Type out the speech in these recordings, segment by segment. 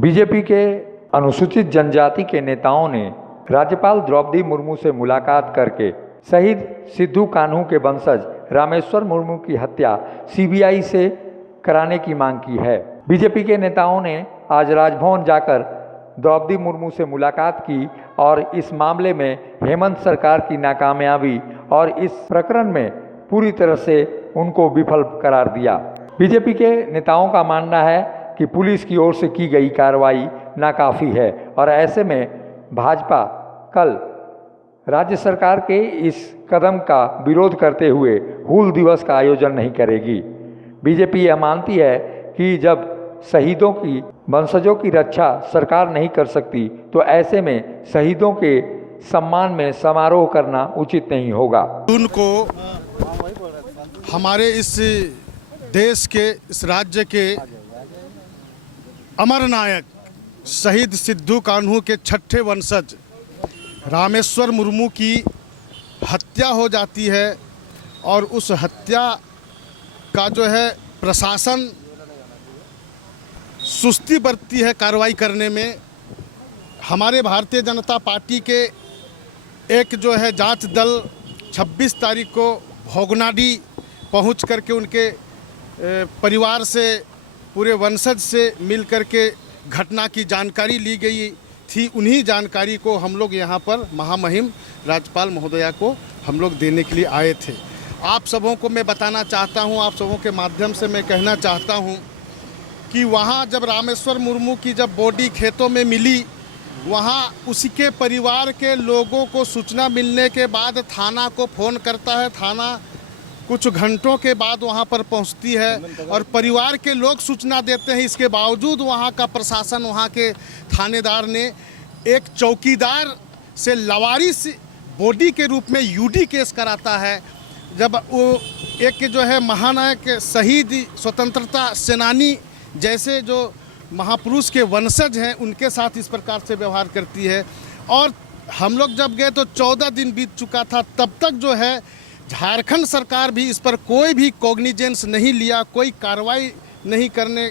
BJP के अनुसूचित जनजाति के नेताओं ने राज्यपाल द्रौपदी मुर्मू से मुलाकात करके शहीद सिद्धू कान्हू के वंशज रामेश्वर मुर्मू की हत्या सीबीआई से कराने की मांग की है। बीजेपी के नेताओं ने आज राजभवन जाकर द्रौपदी मुर्मू से मुलाकात की और इस मामले में हेमंत सरकार की नाकामयाबी और इस प्रकरण में पूरी तरह से उनको विफल करार दिया। बीजेपी के नेताओं का मानना है कि पुलिस की ओर से की गई कार्रवाई नाकाफी है और ऐसे में भाजपा कल राज्य सरकार के इस कदम का विरोध करते हुए हूल दिवस का आयोजन नहीं करेगी। बीजेपी यह मानती है कि जब शहीदों की वंशजों की रक्षा सरकार नहीं कर सकती तो ऐसे में शहीदों के सम्मान में समारोह करना उचित नहीं होगा। उनको हमारे इस देश के इस राज्य के अमर नायक शहीद सिद्धू कान्हू के छठे वंशज रामेश्वर मुर्मू की हत्या हो जाती है और उस हत्या का जो है प्रशासन सुस्ती बरतती है कार्रवाई करने में। हमारे भारतीय जनता पार्टी के एक जो है जांच दल 26 तारीख को भोगनाडी पहुंच करके उनके परिवार से पूरे वंशज से मिल करके घटना की जानकारी ली गई थी। उन्हीं जानकारी को हम लोग यहाँ पर महामहिम राज्यपाल महोदया को हम लोग देने के लिए आए थे। आप सबों को मैं बताना चाहता हूँ, आप सबों के माध्यम से मैं कहना चाहता हूँ कि वहाँ जब रामेश्वर मुर्मू की जब बॉडी खेतों में मिली, वहाँ उसके परिवार के लोगों को सूचना मिलने के बाद थाना को फ़ोन करता है। थाना कुछ घंटों के बाद वहाँ पर पहुँचती है और परिवार के लोग सूचना देते हैं। इसके बावजूद वहाँ का प्रशासन, वहाँ के थानेदार ने एक चौकीदार से लवारिस बॉडी के रूप में यूडी केस कराता है। जब वो एक जो है महानायक शहीद स्वतंत्रता सेनानी जैसे जो महापुरुष के वंशज हैं उनके साथ इस प्रकार से व्यवहार करती है। और हम लोग जब गए तो 14 दिन बीत चुका था, तब तक जो है झारखंड सरकार भी इस पर कोई भी कॉग्निजेंस नहीं लिया, कोई कार्रवाई नहीं करने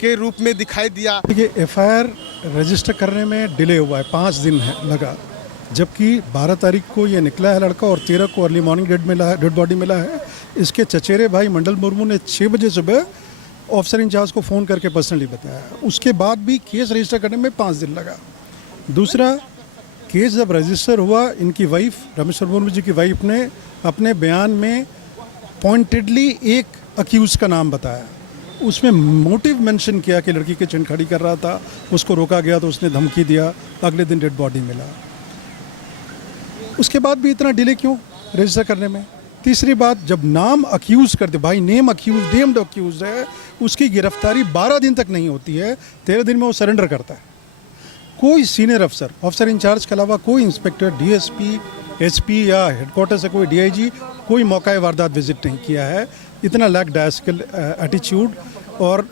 के रूप में दिखाई दिया। देखिए, एफआईआर रजिस्टर करने में डिले हुआ है, 5 दिन लगा, जबकि 12 तारीख को ये निकला है लड़का और 13 को अर्ली मॉर्निंग डेड बॉडी मिला है। इसके चचेरे भाई मंडल मुर्मू ने 6 बजे सुबह ऑफिसर इंचार्ज को फ़ोन करके पर्सनली बताया। उसके बाद भी केस रजिस्टर करने में 5 दिन लगा। दूसरा, केस जब रजिस्टर हुआ, इनकी वाइफ रामेश्वर मुर्मू जी की वाइफ ने अपने बयान में पॉइंटेडली एक अक्यूज़ का नाम बताया। उसमें मोटिव मेंशन किया कि लड़की के छेड़खानी कर रहा था, उसको रोका गया तो उसने धमकी दिया, अगले दिन डेड बॉडी मिला। उसके बाद भी इतना डिले क्यों रजिस्टर करने में? तीसरी बात, जब नाम अक्यूज़ कर दे, भाई नेम अक्यूज़, नेम्ड अक्यूज़ है, उसकी गिरफ्तारी 12 दिन तक नहीं होती है, 13 दिन में वो सरेंडर करता है। कोई सीनियर अफसर, ऑफिसर इंचार्ज के अलावा कोई इंस्पेक्टर, डीएसपी, एसपी या हेडक्वार्टर से कोई डीआईजी कोई मौका वारदात विजिट नहीं किया है। इतना लैक डायस्कल एटीट्यूड और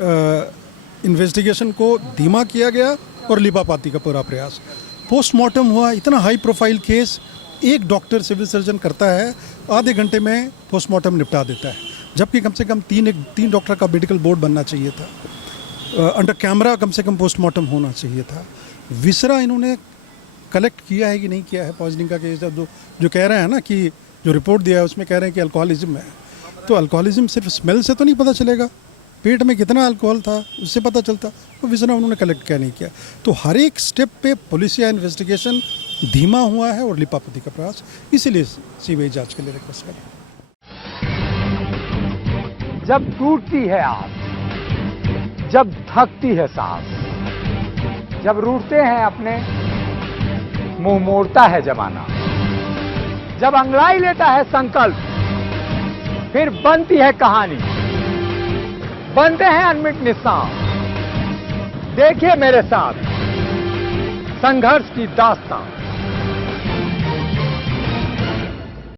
इन्वेस्टिगेशन को धीमा किया गया और लिपापाती का पूरा प्रयास। पोस्टमार्टम हुआ, इतना हाई प्रोफाइल केस, एक डॉक्टर सिविल सर्जन करता है, आधे घंटे में पोस्टमार्टम निपटा देता है, जबकि कम से कम तीन डॉक्टर का मेडिकल बोर्ड बनना चाहिए था। अंडर कैमरा कम से कम पोस्टमार्टम होना चाहिए था। विसरा इन्होंने कलेक्ट किया है कि नहीं किया है पॉइजनिंग का केस? जो कह रहे हैं ना कि जो रिपोर्ट दिया है उसमें कह रहे हैं कि अल्कोहलिज्म है, तो अल्कोहलिज्म सिर्फ स्मेल से तो नहीं पता चलेगा, पेट में कितना अल्कोहल था उससे पता चलता। तो विसरा उन्होंने कलेक्ट क्या नहीं किया। तो हर एक स्टेप पे पुलिस या इन्वेस्टिगेशन धीमा हुआ है और लिपापोती का प्रयास, इसीलिए सीबीआई जांच के लिए रिक्वेस्ट करें। जब टूटती है आस, जब थकती है सांस, जब रूठते हैं अपने, मुंह मोड़ता है जमाना, जब अंगड़ाई लेता है संकल्प, फिर बनती है कहानी, बनते हैं अनमिट निशान। देखिए मेरे साथ संघर्ष की दास्तां।